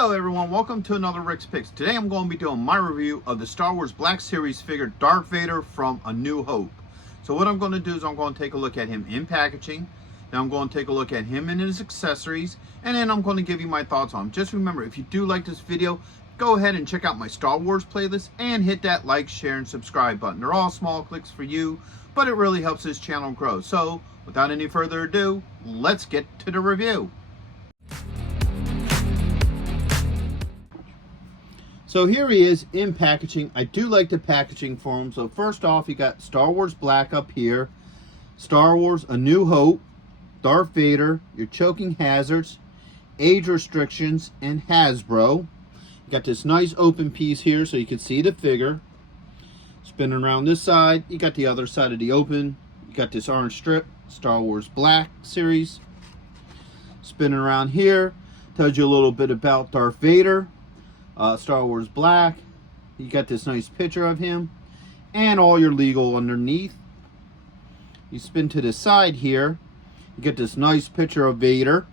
Hello everyone, welcome to another Rick's Picks. Today I'm going to be doing my review of the Star Wars Black Series figure Darth Vader from A New Hope. So what I'm going to do is I'm going to take a look at him in packaging, then I'm going to take a look at him and his accessories, and then I'm going to give you my thoughts on him. Just remember, if you do like this video, go ahead and check out my Star Wars playlist and hit that like, share, and subscribe button. They're all small clicks for you, but it really helps this channel grow. So without any further ado, let's get to the review. So here he is in packaging. I do like the packaging for him. So first off, you got Star Wars Black up here, Star Wars A New Hope, Darth Vader, your choking hazards, age restrictions, and Hasbro. You got this nice open piece here so you can see the figure. Spinning around this side, you got the other side of the open. You got this orange strip, Star Wars Black series. Spinning around here, tells you a little bit about Darth Vader. Star Wars Black, you got this nice picture of him and all your legal underneath. You spin to the side here, you get this nice picture of Vader.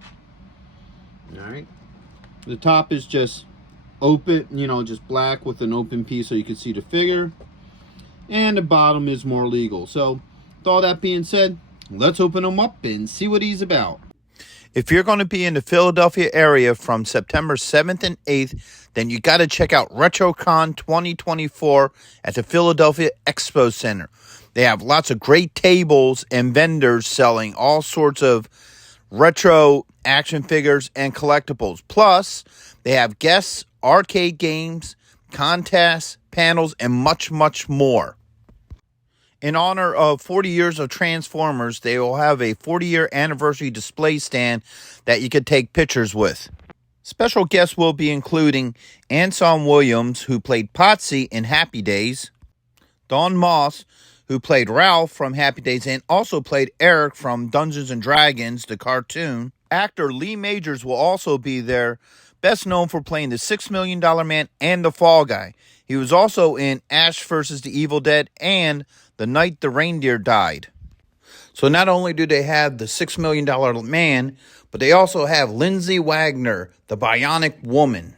Alright, the top is just open, just black with an open piece so you can see the figure, and the bottom is more legal. So with all that being said, let's open him up and see what he's about. If you're going to be in the Philadelphia area from September 7th and 8th, then you got to check out RetroCon 2024 at the Philadelphia Expo Center. They have lots of great tables and vendors selling all sorts of retro action figures and collectibles. Plus, they have guests, arcade games, contests, panels, and much, much more. In honor of 40 years of Transformers, they will have a 40-year anniversary display stand that you could take pictures with. Special guests will be including Anson Williams, who played Potsy in Happy Days, Don Moss, who played Ralph from Happy Days and also played Eric from Dungeons & Dragons, the cartoon. Actor Lee Majors will also be there, best known for playing the $6 Million Man and the Fall Guy. He was also in Ash vs. the Evil Dead and The Night the Reindeer Died. So not only do they have the $6 Million Man, but they also have Lindsay Wagner, the Bionic Woman.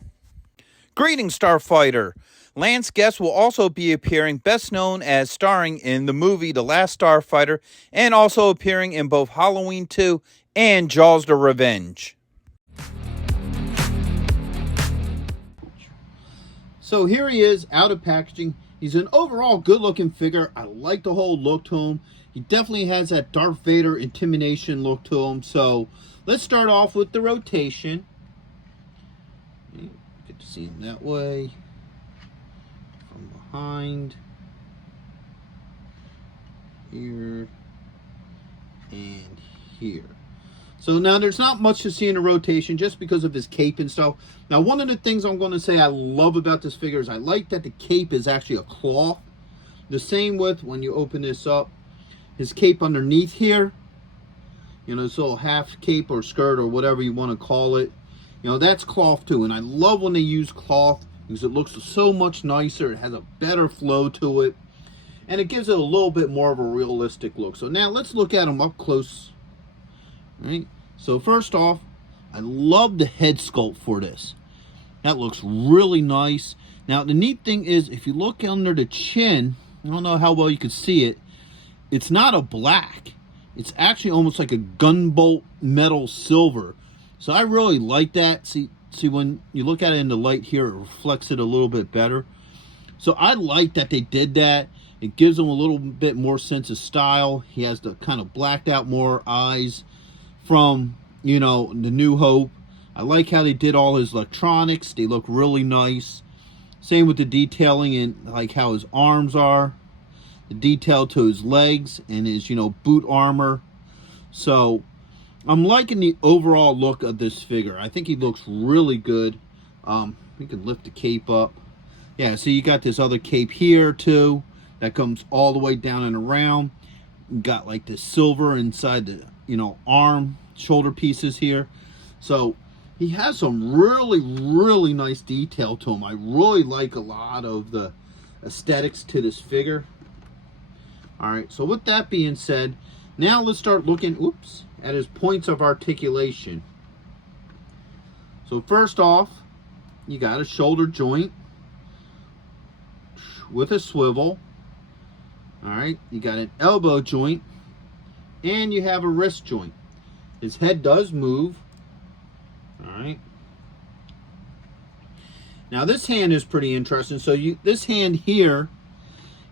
Greetings, Starfighter. Lance Guest will also be appearing, best known as starring in the movie The Last Starfighter, and also appearing in both Halloween 2 and Jaws the Revenge. So here he is out of packaging. He's an overall good looking figure. I like the whole look to him. He definitely has that Darth Vader intimidation look to him. So let's start off with the rotation. Get to see him that way. From behind. Here. And here. So now there's not much to see in the rotation just because of his cape and stuff. Now one of the things I'm going to say I love about this figure is I like that the cape is actually a cloth. The same with when you open this up. His cape underneath here. This little half cape or skirt or whatever you want to call it. That's cloth too. And I love when they use cloth because it looks so much nicer. It has a better flow to it. And it gives it a little bit more of a realistic look. So now let's look at him up close. All right. So first off, I love the head sculpt for this. That looks really nice. Now the neat thing is if you look under the chin, I don't know how well you can see it, it's not a black. It's actually almost like a gunbolt metal silver. So I really like that. See when you look at it in the light here, it reflects it a little bit better. So I like that they did that. It gives him a little bit more sense of style. He has the kind of blacked out more eyes from, The New Hope. I like how they did all his electronics. They look really nice. Same with the detailing and like how his arms are. The detail to his legs and his, boot armor. So I'm liking the overall look of this figure. I think he looks really good. We can lift the cape up. Yeah, so you got this other cape here too. That comes all the way down and around. You got like this silver inside the, arm, shoulder pieces here. So he has some really, really nice detail to him. I really like a lot of the aesthetics to this figure. All right, so with that being said, now let's start looking, at his points of articulation. So first off, you got a shoulder joint with a swivel. All right, you got an elbow joint, and you have a wrist joint. His head does move. All right. Now this hand is pretty interesting. So this hand here,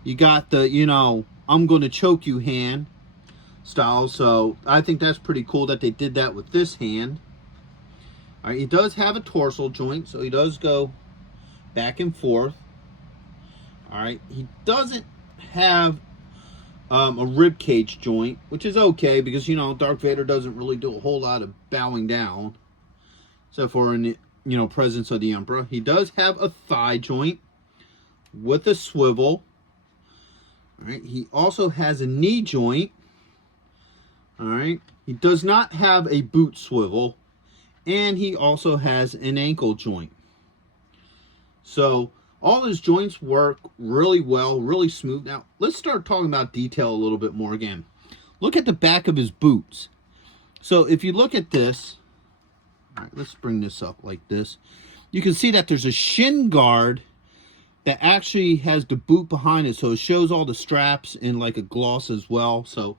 you got the, I'm going to choke you hand style. So I think that's pretty cool that they did that with this hand. All right, he does have a torso joint, so he does go back and forth. All right, he doesn't have a rib cage joint, which is okay because Darth Vader doesn't really do a whole lot of bowing down, except for in the presence of the Emperor. He does have a thigh joint with a swivel. All right, he also has a knee joint. All right, he does not have a boot swivel, and he also has an ankle joint. So all his joints work really well, really smooth. Now, let's start talking about detail a little bit more again. Look at the back of his boots. So if you look at this, all right, let's bring this up like this. You can see that there's a shin guard that actually has the boot behind it. So it shows all the straps in like a gloss as well. So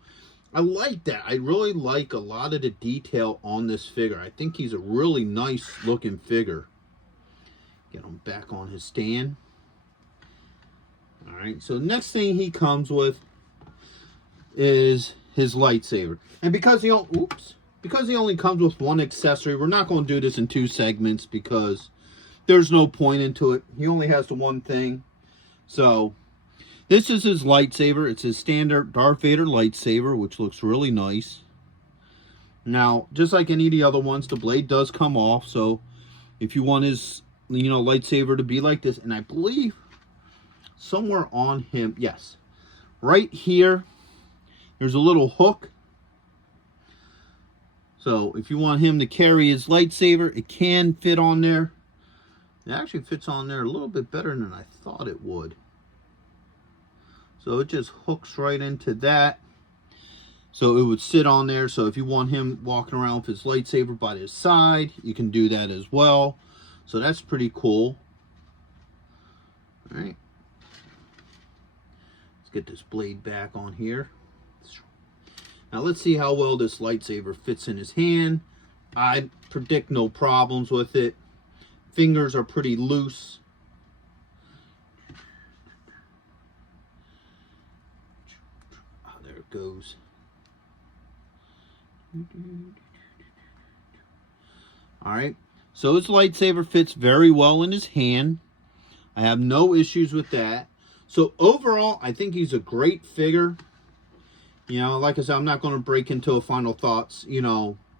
I like that. I really like a lot of the detail on this figure. I think he's a really nice looking figure. Get him back on his stand. All right, so next thing he comes with is his lightsaber. And because he only comes with one accessory, we're not going to do this in 2 segments because there's no point into it. He only has the one thing. So this is his lightsaber. It's his standard Darth Vader lightsaber, which looks really nice. Now, just like any of the other ones, the blade does come off. So if you want his lightsaber to be like this, and I believe somewhere on him, yes, right here, there's a little hook. So if you want him to carry his lightsaber, it can fit on there. It actually fits on there a little bit better than I thought it would. So it just hooks right into that. So it would sit on there. So if you want him walking around with his lightsaber by his side, you can do that as well. So that's pretty cool. All right. Let's get this blade back on here. Now let's see how well this lightsaber fits in his hand. I predict no problems with it. Fingers are pretty loose. Oh, there it goes. All right. So his lightsaber fits very well in his hand. I have no issues with that. So overall, I think he's a great figure. Like I said, I'm not going to break into a final thoughts,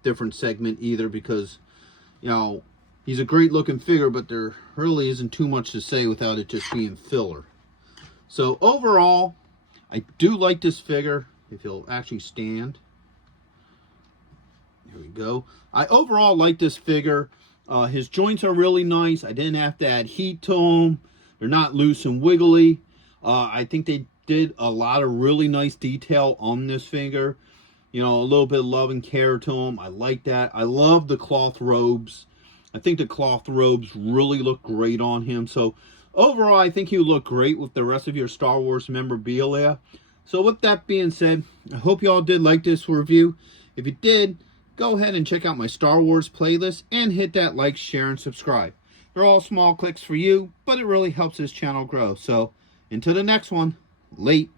different segment either because, he's a great looking figure, but there really isn't too much to say without it just being filler. So overall, I do like this figure, if he'll actually stand. There we go. I overall like this figure. His joints are really nice. I didn't have to add heat to them. They're not loose and wiggly. I think they did a lot of really nice detail on this figure. A little bit of love and care to him. I like that. I love the cloth robes. I think the cloth robes really look great on him. So overall, I think he would look great with the rest of your Star Wars memorabilia. So with that being said, I hope you all did like this review. If you did, go ahead and check out my Star Wars playlist and hit that like, share, and subscribe. They're all small clicks for you, but it really helps this channel grow. So until the next one, late.